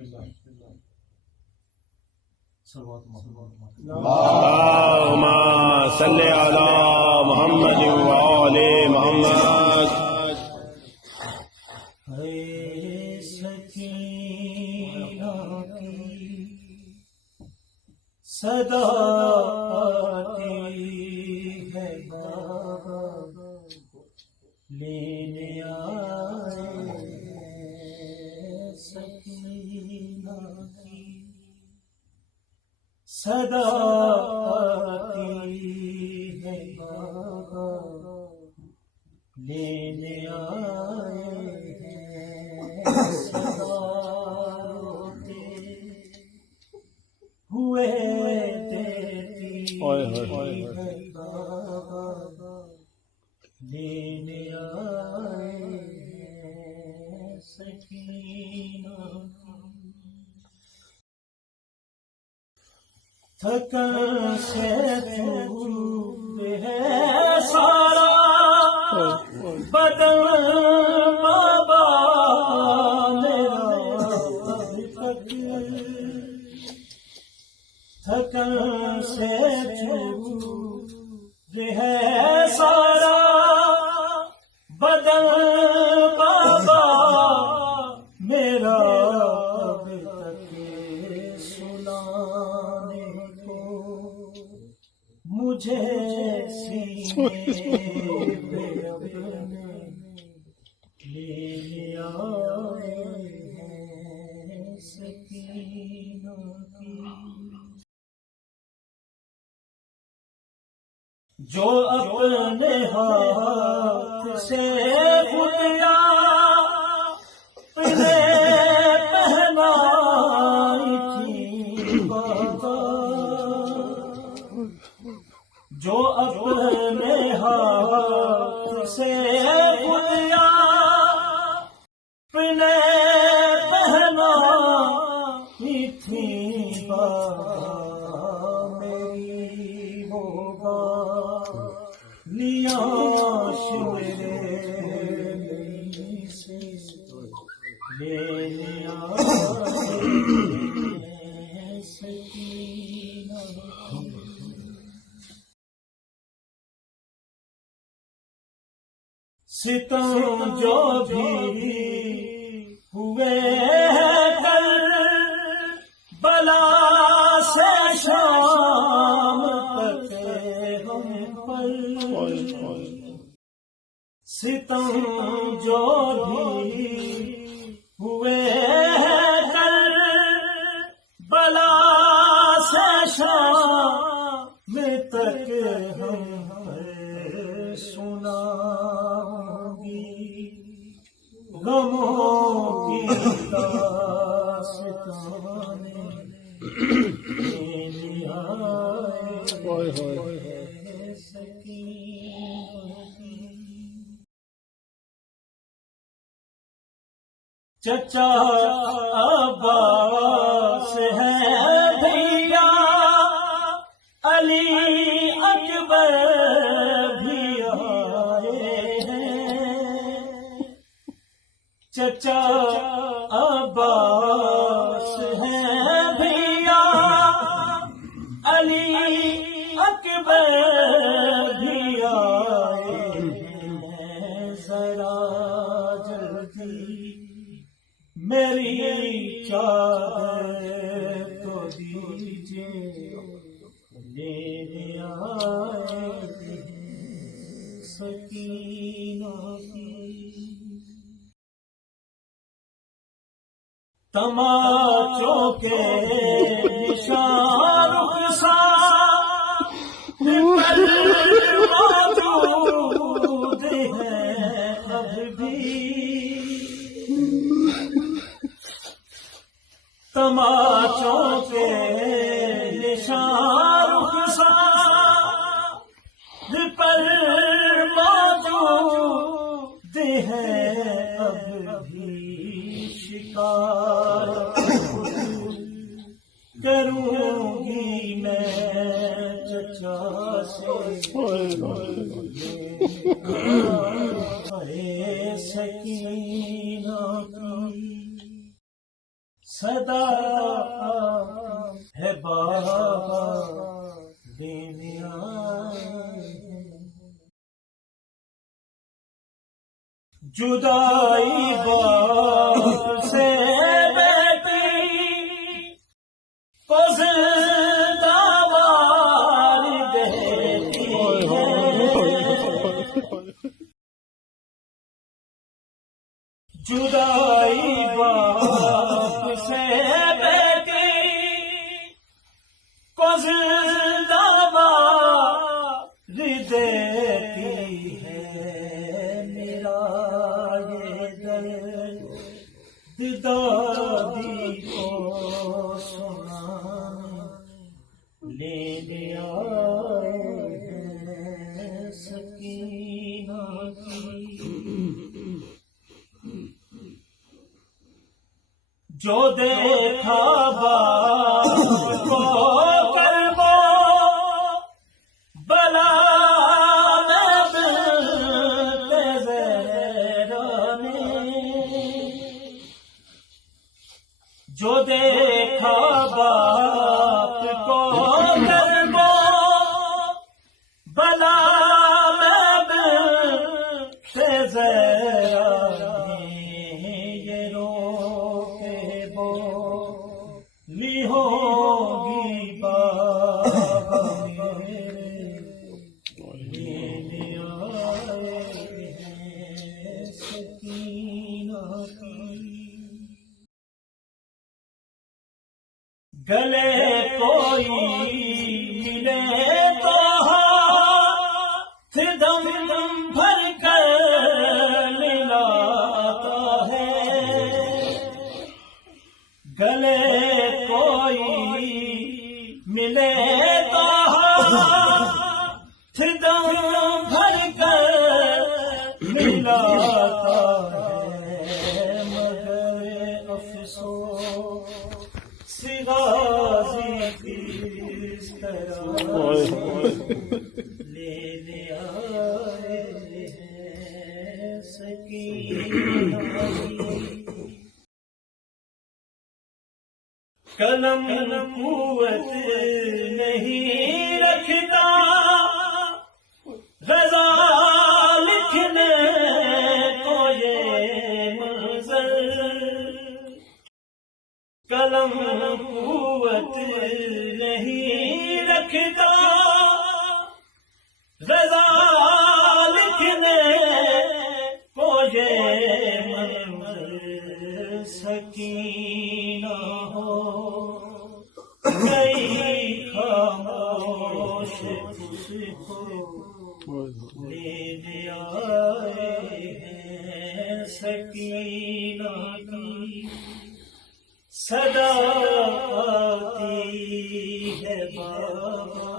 اللهم صل على محمد وآل محمد. صدا آتی ہے بابا لینے آئے سکینہ کی. صدا آتی ہے بابا لینے آئے صدا روتے ہوئے دیتی ہے بابا لینے آئے سکینہ. تھکن سے دور ہے سارا بدن بابا میرا اب تک. تھکن سے دور ہے سارا بدن بابا میرا اب تک. سنانے کو مجھے سینے پہ اپنے لے آئے ہیں سکینہ کی. جو اپنے ہاتھ سے خودیا اپنے پہنائی تھی بابا. جو اپنے ہاتھ سے خودیا اپنے پہنائی تھی بابا میری ہوگا لیا شورے سے لے آئے سکینہ. ستم جو بھی ہوئے کل بلا سے شام تک ہم پر. ستم جو بھی ہوئے کل بلا سے شام تک ہم پر. سناؤں گی غموں کی داستانیں لینے آئے سکینہ کی. چچا عباس ہے بھیا علی اکبر بھی آئے ہیں. چچا عباس ہے بھیا علی اکبر بھی آئے ہیں. ذرا جلدی میری چادر تو دیجیے لینے آئے سکینہ کی. تماچوں کے نشان رخسار پر موجود ہیں اب بھی. تماچوں کے نشان رخسار پر موجود ہیں اب بھی. شکار کروں گی میں چچا سے سکینہ کی. صدا ہے بابا دینے آئے جدائی باپ سے بیٹی کو زندہ والد دیتی ہے جدائی باپ سے بیٹی کو زندہ والد دیتی ہے میرا یہ درد دادی کو سنا لینے آئے ہیں سکینہ کی جو دیکھا باپ کو کربو بلا میں بنت زہرا نے جو دیکھا باپ کو کربو بلا میں بنت زہرا لی ہوگی بابا میرے لینے آئے ہیں سکینہ کی گلے کوئی ملے تو ہاتھ دم بھر کر ملاتا ہے گلے کوئی ملے تو ہاتھ دم بھر کر ملاتا ہے مگر افسوس غازی کس طرح لینے آئے ہیں سکینہ قلم قوت نہیں رکھتا رضا لکھنے کو یہ منظر قلم قوت نہیں رکھتا رضا لکھنے کو یہ منظر سکینہ ہو گئی خاموش خوش ہو لینے آئے ہیں سکینہ کی صدا آتی ہے بابا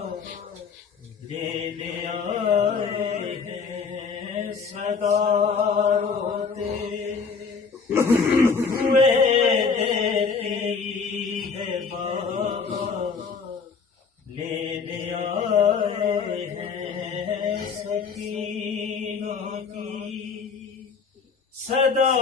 لینے آئے ہیں صدا روتے ہوئے دیتی ہے بابا لینے آئے ہیں سکینہ کی صدا